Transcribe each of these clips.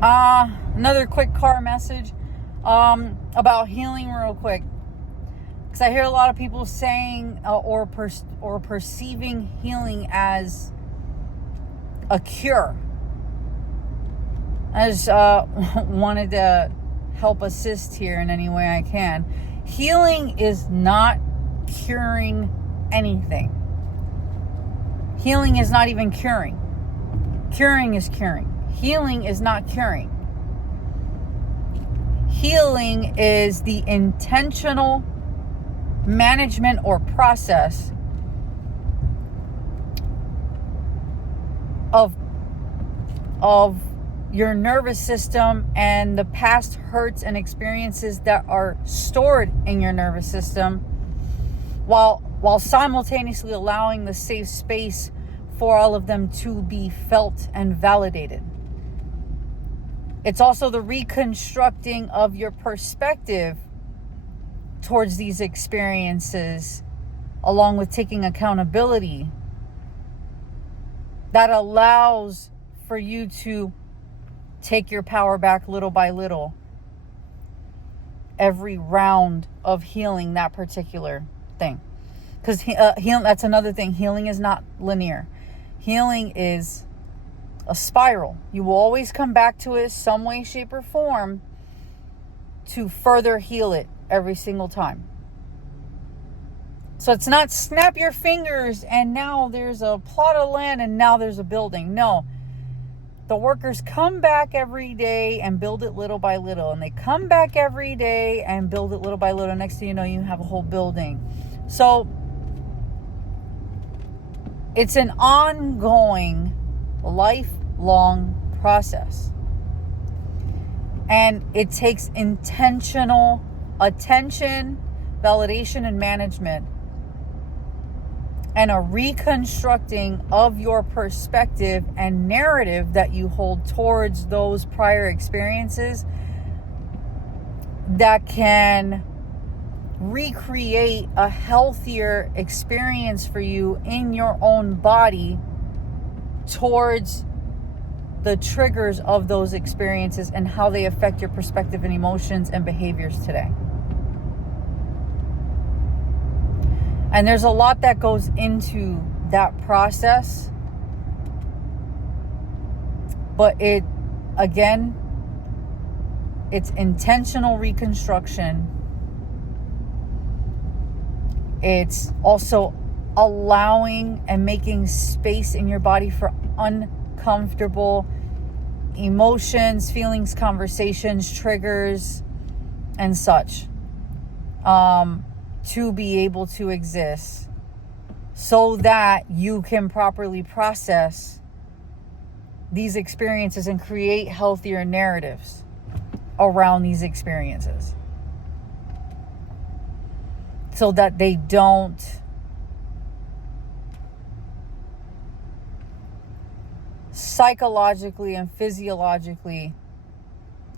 Another quick car message about healing real quick. Because I hear a lot of people saying or perceiving healing as a cure. I just wanted to help assist here in any way I can. Healing is not curing anything. Healing is not even curing. Curing is curing. Healing is not curing. Healing is the intentional management or process of your nervous system and the past hurts and experiences that are stored in your nervous system, while simultaneously allowing the safe space for all of them to be felt and validated. It's also the reconstructing of your perspective towards these experiences, along with taking accountability, that allows for you to take your power back little by little every round of healing that particular thing. Because healing, that's another thing. Healing is not linear. Healing is a spiral. You will always come back to it some way, shape, or form to further heal it every single time. So it's not snap your fingers and now there's a plot of land and now there's a building. No. The workers come back every day and build it little by little. And they come back every day and build it little by little. Next thing you know, you have a whole building. So it's an ongoing, lifelong process. And it takes intentional attention, validation, and management, and a reconstructing of your perspective and narrative that you hold towards those prior experiences that can recreate a healthier experience for you in your own body towards the triggers of those experiences and how they affect your perspective and emotions and behaviors today. And there's a lot that goes into that process. But it's intentional reconstruction. It's also allowing and making space in your body for uncomfortable emotions, feelings, conversations, triggers, and such. To be able to exist so that you can properly process these experiences and create healthier narratives around these experiences so that they don't psychologically and physiologically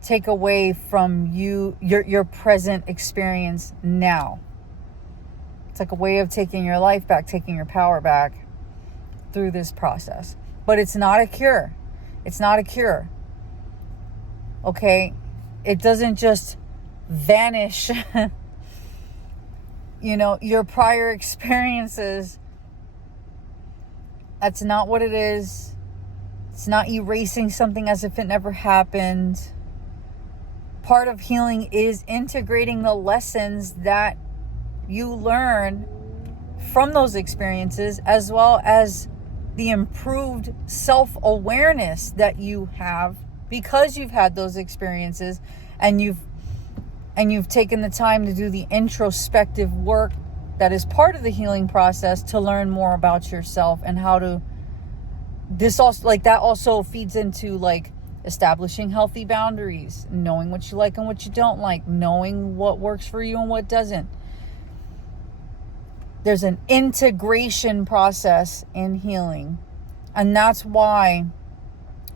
take away from you your present experience now. It's like a way of taking your life back, taking your power back through this process. But it's not a cure. It's not a cure. Okay? It doesn't just vanish, your prior experiences. That's not what it is. It's not erasing something as if it never happened. Part of healing is integrating the lessons that you learn from those experiences, as well as the improved self-awareness that you have because you've had those experiences and you've taken the time to do the introspective work that is part of the healing process to learn more about yourself and how to that also feeds into establishing healthy boundaries, knowing what you like and what you don't like, knowing what works for you and what doesn't. There's an integration process in healing. And that's why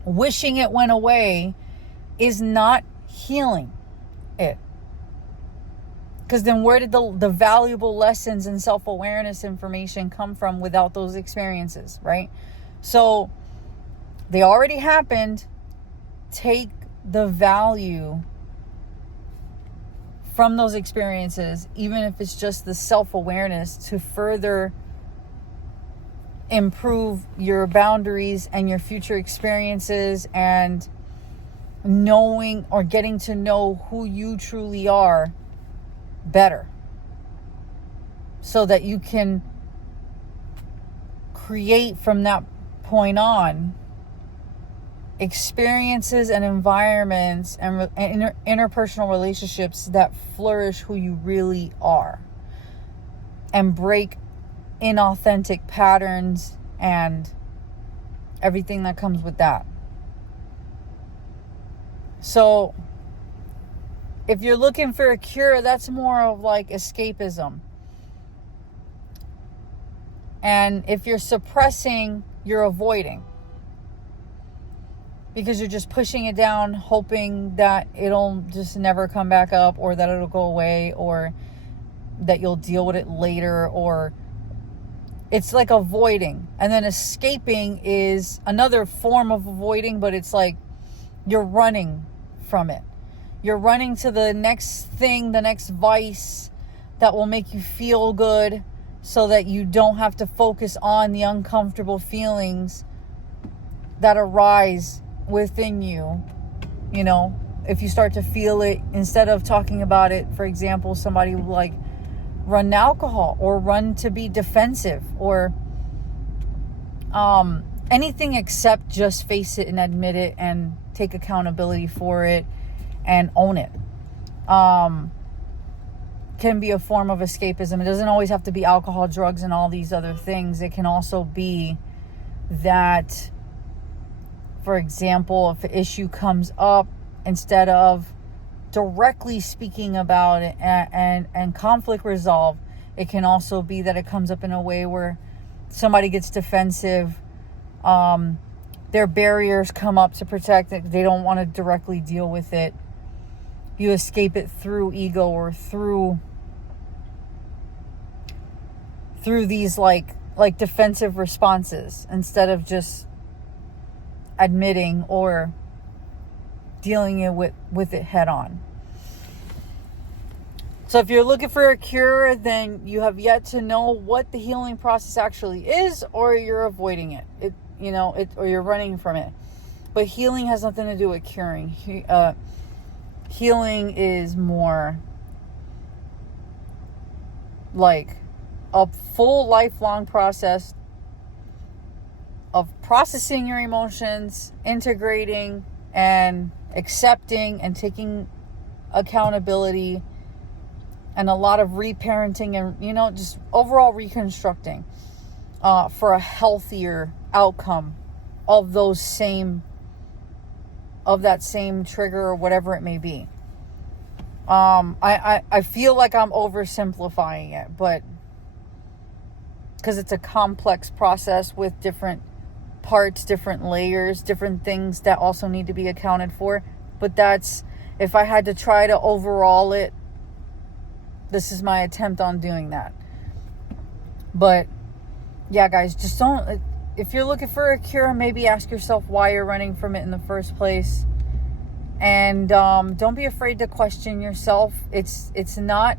wishing it went away is not healing it. Because then where did the valuable lessons and self-awareness information come from without those experiences, right? So they already happened. Take the value from those experiences, even if it's just the self-awareness to further improve your boundaries and your future experiences, and knowing or getting to know who you truly are better, so that you can create from that point on experiences and environments and interpersonal relationships that flourish who you really are, and break inauthentic patterns and everything that comes with that. So if you're looking for a cure, that's more of like escapism. And if you're suppressing, you're avoiding, because you're just pushing it down, hoping that it'll just never come back up, or that it'll go away, or that you'll deal with it later, or it's like avoiding. And then escaping is another form of avoiding, but it's like you're running from it. You're running to the next thing, the next vice that will make you feel good, so that you don't have to focus on the uncomfortable feelings that arise within you. You know, if you start to feel it, instead of talking about it, for example, somebody will like run to alcohol, or run to be defensive, or anything except just face it and admit it and take accountability for it and own it. Can be a form of escapism. It doesn't always have to be alcohol, drugs, and all these other things. It can also be that, for example, if an issue comes up, instead of directly speaking about it and conflict resolve, it can also be that it comes up in a way where somebody gets defensive. Their barriers come up to protect it. They don't want to directly deal with it. You escape it through ego, or through these like defensive responses, instead of just admitting or dealing it with it head on. So if you're looking for a cure, then you have yet to know what the healing process actually is, or you're avoiding it. Or you're running from it. But healing has nothing to do with curing. Healing is more like a full lifelong process of processing your emotions, integrating and accepting and taking accountability, and a lot of reparenting and, just overall reconstructing for a healthier outcome of that same trigger, or whatever it may be. I feel like I'm oversimplifying it, but because it's a complex process with different parts, different layers, different things that also need to be accounted for. But that's, if I had to try to overall it, this is my attempt on doing that. But yeah, guys, just don't, if you're looking for a cure, maybe ask yourself why you're running from it in the first place. And don't be afraid to question yourself. It's not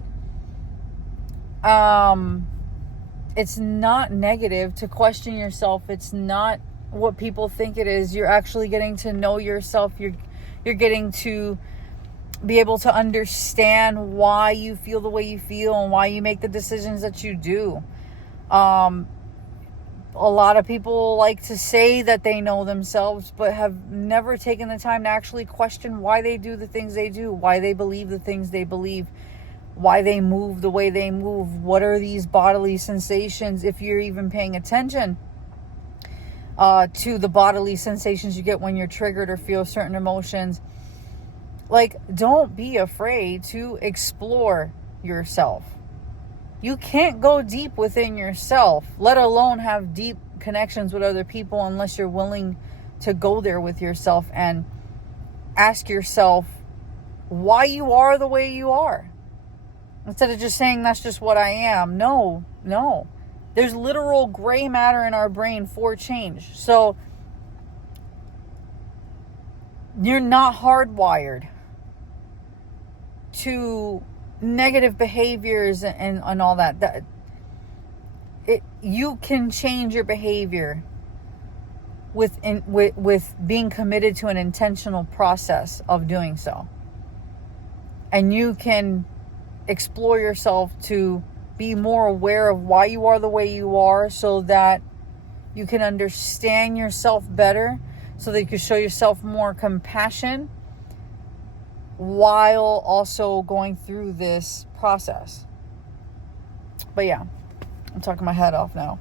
negative to question yourself. It's not what people think it is. You're actually getting to know yourself. You're getting to be able to understand why you feel the way you feel and why you make the decisions that you do. A lot of people like to say that they know themselves, but have never taken the time to actually question why they do the things they do, why they believe the things they believe, why they move the way they move. What are these bodily sensations, if you're even paying attention to the bodily sensations you get when you're triggered or feel certain emotions. Like, don't be afraid to explore yourself. You can't go deep within yourself, let alone have deep connections with other people, unless you're willing to go there with yourself and ask yourself why you are the way you are. Instead of just saying, that's just what I am. No. There's literal gray matter in our brain for change. So You're not hardwired to negative behaviors and all that. You can change your behavior with being committed to an intentional process of doing so. And you can explore yourself to be more aware of why you are the way you are, so that you can understand yourself better, so that you can show yourself more compassion while also going through this process. But yeah, I'm talking my head off now.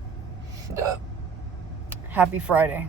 Happy Friday.